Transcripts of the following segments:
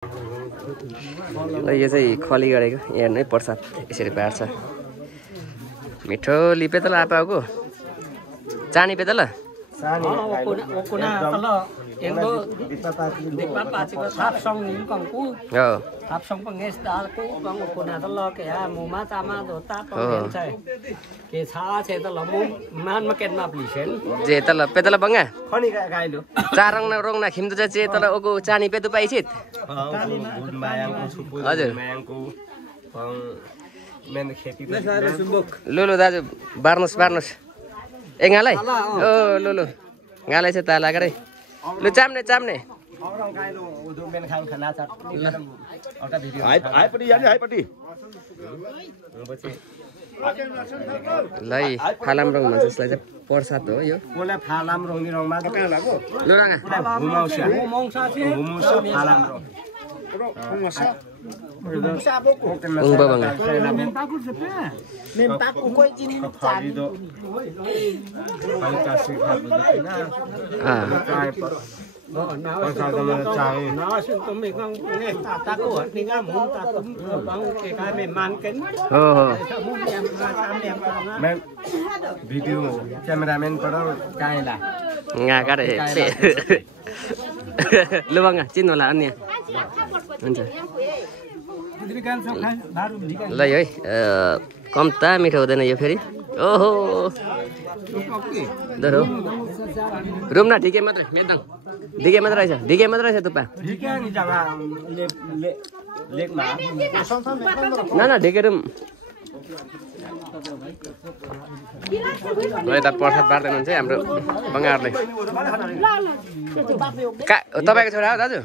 ल यो चाहिँ खली गरेको यहाँ नै प्रसाद यसरी बाँड्छ मिठो लिपे त ल आपाको चानी पे त ल जे त ल पे त ल बंगा चारङ न रोङ न खिम्दु चाहिँ जे त ल ओको चानी पे तु पाइछित हजुर लु लु दाजु बार्नुस् एंगालाई ओ लु लु गालाई चाहिँ ताला गरे लु चाम्ने ल फालामरङ भन्छ यसलाई चाहिँ प्रसाद हो यो लु रङा भिडियो क्यामेराम्यान लु बङ्गा चिन्नु होला अन्य हुन्छ ल है कम्ता मिठो हुँदैन यो फेरि ओहो रुम न ढिके मात्रै मेदङ ढिके मात्रै रहेछ तुप्पा न ढिके रुम यता प्रसाद बाँड्दैन हुन्छ हाम्रो बङ्गाहरूले तपाईँको छोरा हो दाजु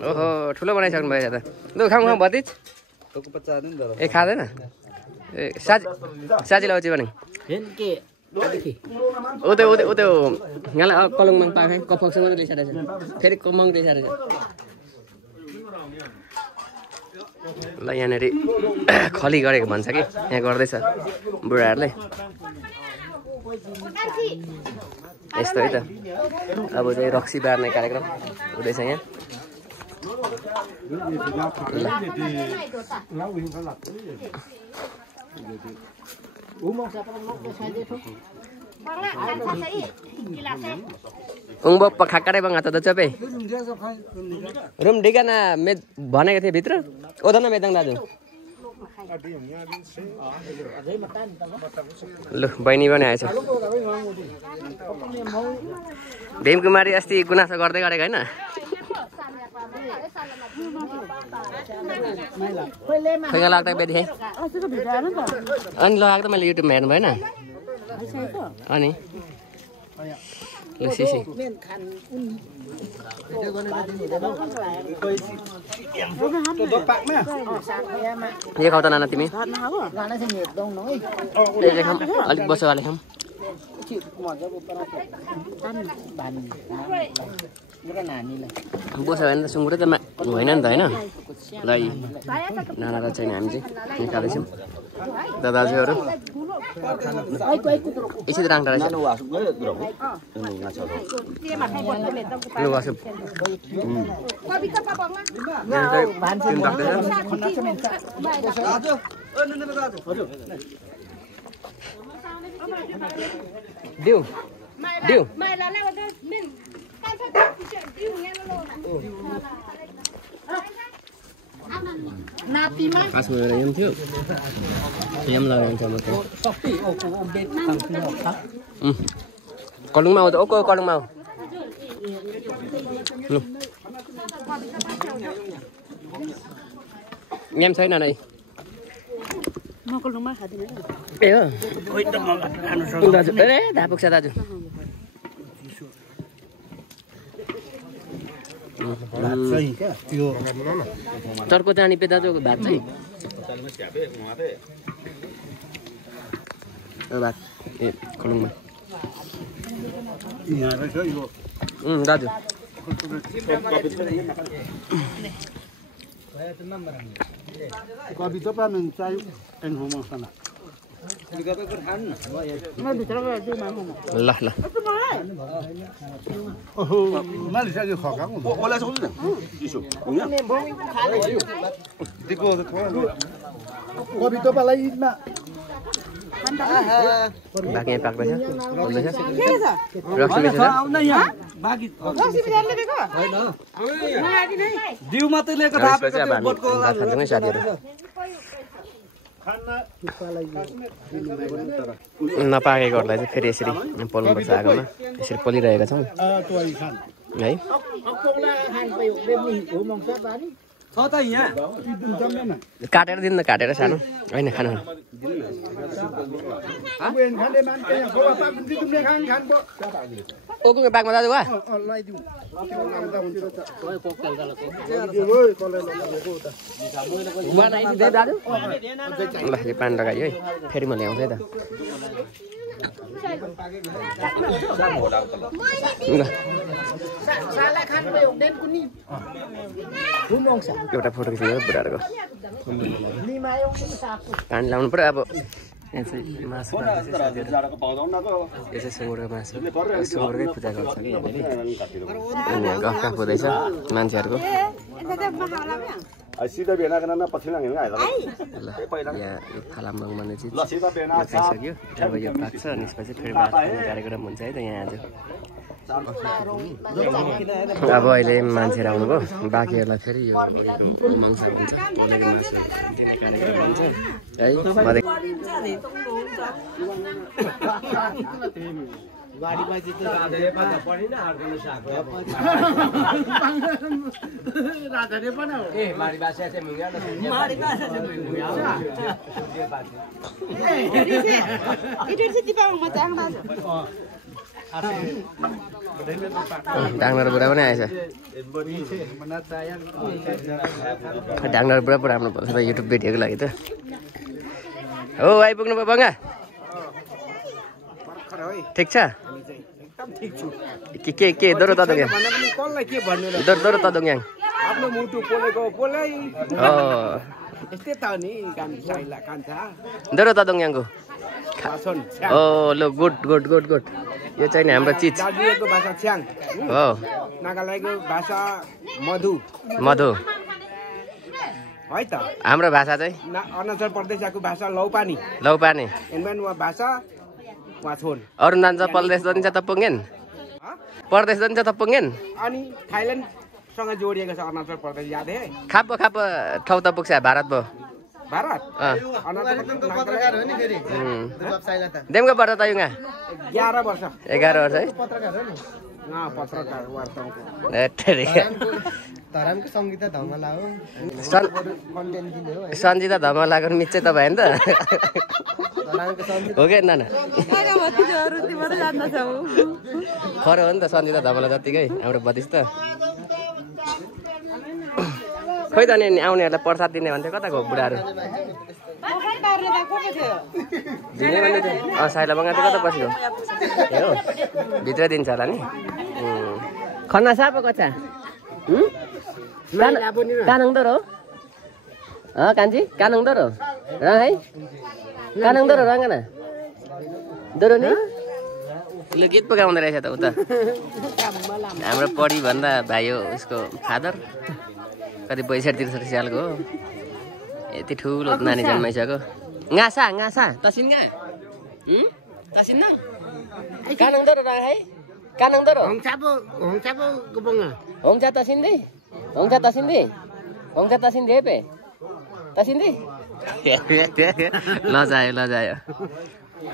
ओहो ठुलो बनाइसक्नु भयो त लु खाउँ भतिज ए खाँदैन ए साजी लाउँछ भने उ त्यो यहाँलाई कलङमाङ पाएको कफक्सँग ल्याइसकेको छ फेरि कमङ ल्याइसकेको छ ल यहाँनिर खली गरेको भन्छ कि यहाँ गर्दैछ बुढाहरूले यस्तो है त अब चाहिँ रक्सी बार्ने कार्यक्रम हुँदैछ यहाँ उङ्बो पखाकाडै बङ्गा त चपे रुम डिगाना भनेको थिएँ भित्र ओधन मेदङ दाजु लु बहिनी पनि आएछ भीमकुमारी अस्ति गुनासो गर्दै गरेको होइन खुइगा लाग्दा बेदी है अनि लगाएको त मैले युट्युबमा हेर्नु भएन अनि लु सिसी यो खाऊ त नाना तिमी अलिक बसो वाले खाऊँ बस्यो भने त सुँगुरै त होइन नि त होइन ल नाना र छैन हामी चाहिँ निकाल्दैछौँ दाजुहरू एकछिन राख्दा रहेछ दिउ दिउ खासमा यम थियो यम लगाइन्छ मात्रै कलुङमा आउँछ ओको कलुङमा आऊ लु यम छैन नै ए हो दाजु ए धापुक छ दाजु चर्को चानी पे दाजुको भात चाहिँ भात ए कलुङमा दाजु कविता पाउनुहुन्छ ल ल बाँकी यहाँ पाक्दैछ रक्सी बेच्छ साथीहरू नपाकेकोहरूलाई चाहिँ फेरि यसरी पोल्नुपर्छ आगोमा यसरी पोलिरहेका छौँ है काटेर दिनु न काटेर सानो होइन खानु ओकुङे बाघमा दाजु वा ल यो पानी लगायो है फेरि म ल्याउँछु है त एउटा फोटो खिच्नु बुढाहरूको पानी लाउनु पर्यो अब यहाँ चाहिँ मासु यो चाहिँ सुँगुरको मासु सुँगुरकै पूजा गर्छ कि यहाँनिर अनि यहाँ गफ गफ हुँदैछ मान्छेहरूको यहाँ फालामबाङ भन्ने चिज खाइसक्यो अब यो पाक्छ अनि यसपछि फेरि भात खाने कार्यक्रम हुन्छ है त यहाँ आज अब अहिले मान्छेहरू आउनुभयो बाँकीहरूलाई फेरि यो मांस हुन्छ पोलेको मासु कार्यक्रम हुन्छ है डाङ्गर बुढा पनि आएछ डाङ्गर बुढा पो राम्रो पर्छ त युट्युब भिडियोको लागि त हो आइपुग्नु भयो बङ्गा ठिक छ के दोरो तदोङ दोरो तदोङ याङ दोरो तदोङ याङको ओ लो गुड गुड गुड गुड यो चाहिँ नि हाम्रो चिज हो नागाल्यान्डको भाषा मधु मधु है त हाम्रो भाषा चाहिँ अरुणाचल प्रदेशको भाषा लौपानी लौपानी एन्ड वा भाषा वाछोन अरुणाचल प्रदेश जान्छ त पुङ्गेन प्रदेश जान्छ त पुङ्गेन अनि थाइल्यान्ड सँग जोडिएको छ अरुणाचल प्रदेश याद है खाप ठाउँ त पुग्छ भारत भयो भारत देमको पर्छ त युङा 11 वर्ष 11 वर्ष है पत्रकार वार्ता धरामको संगीत धमला हो सन्जिता धमलाको मिच्चे त भयो नि त हो कि नाना खरो हो नि त सन्जिता धमला जतिकै हाम्रो बदिस त खोइ त नि आउनेहरूलाई प्रसाद दिने भन्थ्यो कता गयो बुढाहरू दिने भन्दै थियो साइला बङ्गा चाहिँ कता बसेको हो भित्र दिन्छ होला नि खन्ना साप कच्चा कानङ दरो हो कान्छी कानङ दरो र है कानङ दरो रङ्गना दरो नि ल गीत पो गाउँदो रहेछ त उता हाम्रो पढी भन्दा भाइ हो उसको फादर कति 62-63 सालको हो यति ठुलो नानी जन्माइसक्यो गासा गासा तसिन गा तसिन न कानङ दरो र है कानङ दरो होङछापो गोबंगा होङचा तसिन्दी होङचा तसिन्दी होङचा तसिन्दी हे पे तसिन्दी लजायो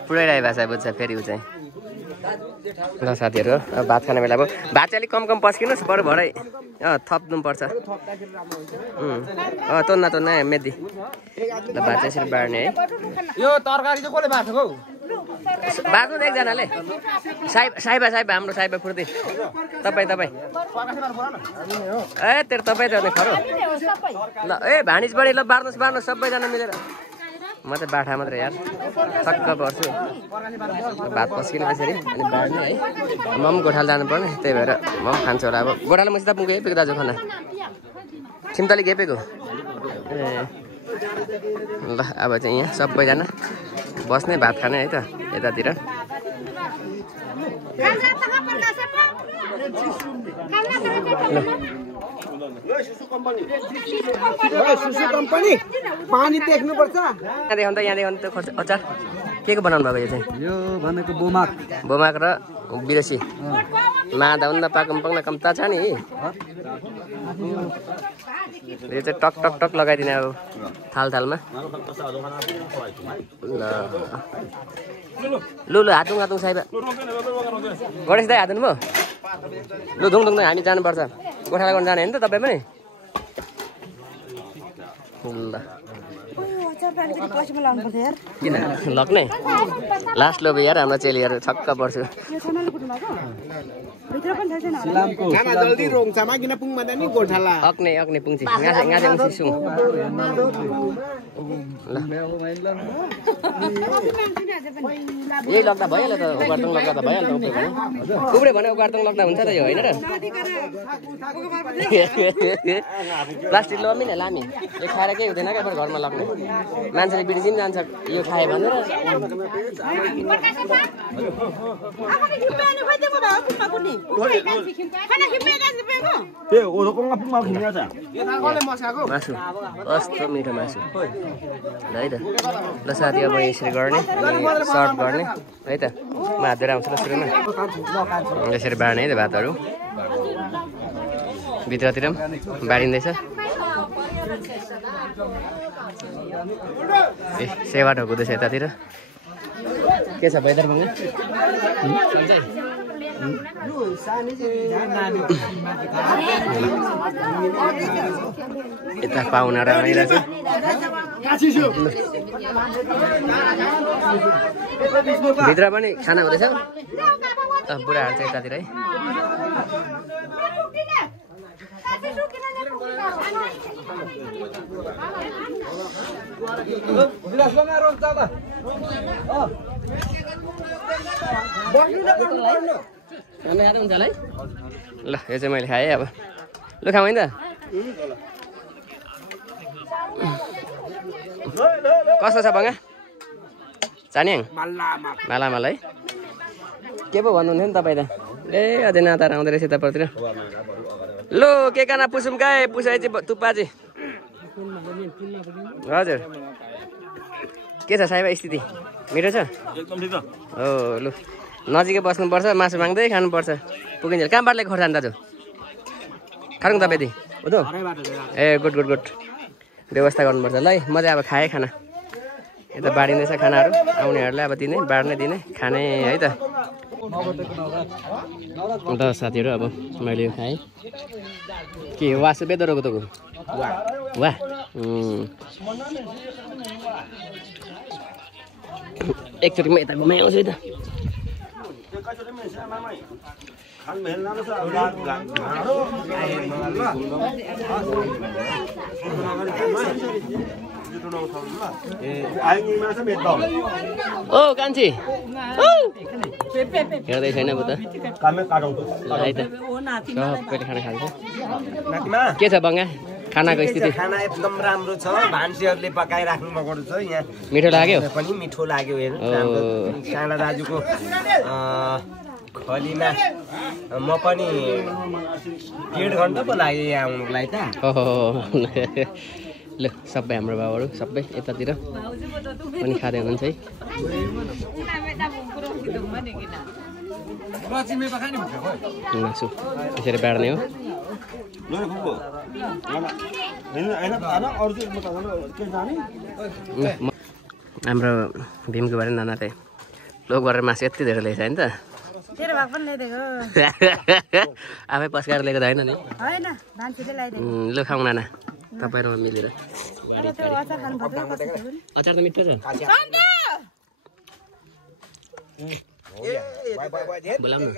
पुरै राई भाषा बुझ्छ फेरि उ चाहिँ ल साथीहरू अब भात खाने बेला भयो भात चाहिँ अलिक कम पस्किनुहोस् बरु भरै थप्नुपर्छ तोन्ना मेदी ल भात चाहिँ यसरी बाँड्ने है यो तरकारी चाहिँ कसले बाँचेको हौ बाँच्नु त एकजनाले साइबा हाम्रो साइबा फुर्ती तपाईँ ए तेरो तपाईँ त खरो ल ए भानिज बढी ल बार्नुहोस् सबैजना मिलेर म चाहिँ बाठा मात्रै यार ठक्क पर्छु भात पस्किनु यसरी अनि बाँड्ने है म पनि गोठाल जानुपर्ने त्यही भएर म पनि खान्छु होला अब गोठालो मसित पुग्यो हेपेको दाजु खाना छिम्तली घेपेको ए ल अब चाहिँ यहाँ सबैजना बस्ने भात खाने है त यतातिर पानी देख्नुपर्छ यहाँ देखाउनु त खर्च अचार के को बनाउनु भएको यो चाहिँ यो भनेको बोमाक बोमाक र बिरसी मादा उन्न पाकम पक्न कम्ता छ नि यो चाहिँ टक टक टक लगाइदिने अब थालमा लु हातुङ साइबा गणेश दाइ हातुनु भयो लु धुङ हामी जानुपर्छ गोठाला गर्न जाने होइन त तपाईँ पनि ल किन लग्ने लास्ट लोभ यार हाम्रो चेलीहरू छक्क पर्छु जल्दी रोङ्छ किन पुङ भन्दा नि गोठाला अग्ने पुङ्ची गाँसे सुङ ल यही लग्दा भइहाल्यो त उकार्तुङ लग्दा त भइहाल्यो उब्रे भने उकार्तुङ लग्दा हुन्छ त यो होइन र प्लास्टिक लमी नै लामी यो खाएर केही हुँदैन क्या घरमा लग्ने मान्छेले बिर्सी पनि जान्छ यो खायो भनेर मासु कस्तो मिठो मासु ल है त ल साथी अब यसरी गर्ने सर्भ गर्ने है त म हात धुएर आउँछु ल सुरुमा यसरी बाँड्ने है त भातहरू भित्रतिर पनि बाँडिँदैछ ए सेवा ढोकुँदैछ यतातिर के छ वेदर बङ्गा यता पाहुनाहरू आइरहेछ भित्र पनि खाना हुँदैछ बुढाहरू चाहिँ यतातिर है हुन्छ होला है ल यो चाहिँ मैले खाएँ अब लु खाऊँ है त कस्तो छ बङ्गा चान्याङ मालामाल है के पो भन्नुहुन्थ्यो नि तपाईँ त ए अझै नातार आउँदो रहेछ यतापट्टितिर लो के काना पुसुम गाए पुसाएपछि तुप्पाजी हजुर के छ साइबा स्थिति मिठो छ एकदम ठिक छ हो लु नजिकै बस्नुपर्छ मासु माग्दै खानुपर्छ पुगिन्छ कहाँबाट ल्याएको खोर्सानी दाजु खानु तपाईँ हो त ए गुड व्यवस्था गर्नुपर्छ ल है म चाहिँ अब खाएँ खाना यता बाँडिँदैछ खानाहरू आउनेहरूलाई अब दिने बाँड्ने दिने खाने है त अन्त साथीहरू अब मैले यो खाएँ के वासु बेदरोको त वाह एकचोटि म यता घुमाइ आउँछु है त ओ कान्छी हेर्दै छैन म त है त सबैले खाना खान्छ के छ बङ्गा खानाको स्थिति खाना एकदम राम्रो छ भान्सीहरूले पकाइराख्नु भएको छ यहाँ मिठो लाग्यो पनि मिठो लाग्यो हेर्नु काँडा दाजुको खलीमा म पनि 1.5 घन्टा पो लाग्यो यहाँ आउनुको लागि त ल सबै हाम्रो बाबुहरू सबै यतातिर पनि खाँदै हुनुहुन्छ है मासु यसरी बाँड्ने हो हाम्रो भीमको बारे नानाले लोक गरेर मासु यति धेरै ल्याएछ नि त आफै पस्काएर ल्याएको त होइन नि ल खाउँ नाना तपाईँ र म मिलेर अचार त मिठो छ बोलाउनु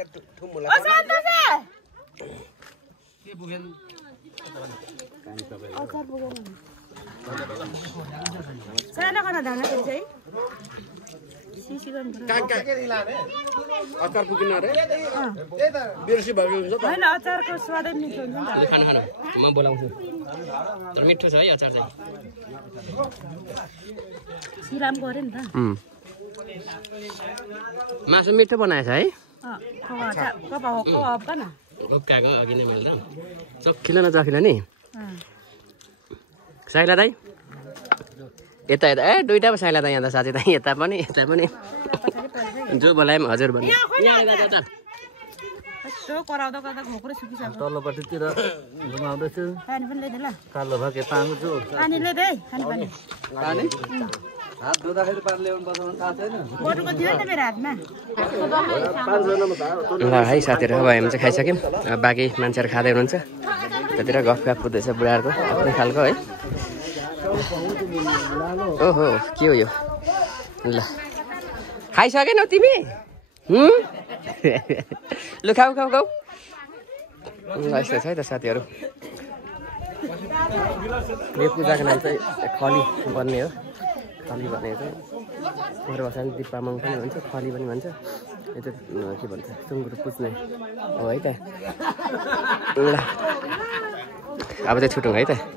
अचार पुगिन अरे बिर्सी भएको हुन्छ हैन अचारको स्वादै मिठो हुन्छ नि खानु म बोलाउँछु तर मिठो छ है अचार चाहिँ सिराम गरे नि त मासु मिठो बनाएछ है कबाब का ना उक्काको अघि नै मैले त चखिलो न चखिलो नि साइला दाइ यता यता ए दुईटा पो साइला दाइ यहाँ त साथी दाइ यता पनि जो बोलाए पनि हजुर भन्नु यस्तो कराउँदा गर्दा घोक्रो सुकिसक्यो तल्लोपट्टितिर घुमाउँदैछु पानी पनि ल्याइदे ल कालो भाके पाउँछु पानी ल्याइदे है खाने पानी पानी हात धुँदाखेरि पानी ल्याउनु पर्छ भने थाहा छैन बटुको थियो नि त मेरो हातमा ल है साथीहरू अब हामी चाहिँ खाइसक्यौँ अब बाँकी मान्छेहरू खाँदै हुनुहुन्छ त्यतिर गफ गफ हुँदैछ बुढाहरूको आफ्नै खालको है ओहो के हो यो ल खाइसकेनौ तिमी लु खाऊ खाऊ खाऊ यस्तो छ है त साथीहरू यो पूजाको नाम चाहिँ खली बन्ने हो खली भन्ने चाहिँ मेरो भाषामा दिपामङ पनि भन्छ खली पनि भन्छ यो चाहिँ के भन्छ सुँगुर पुज्ने हो है त ल अब चाहिँ छुटौँ है त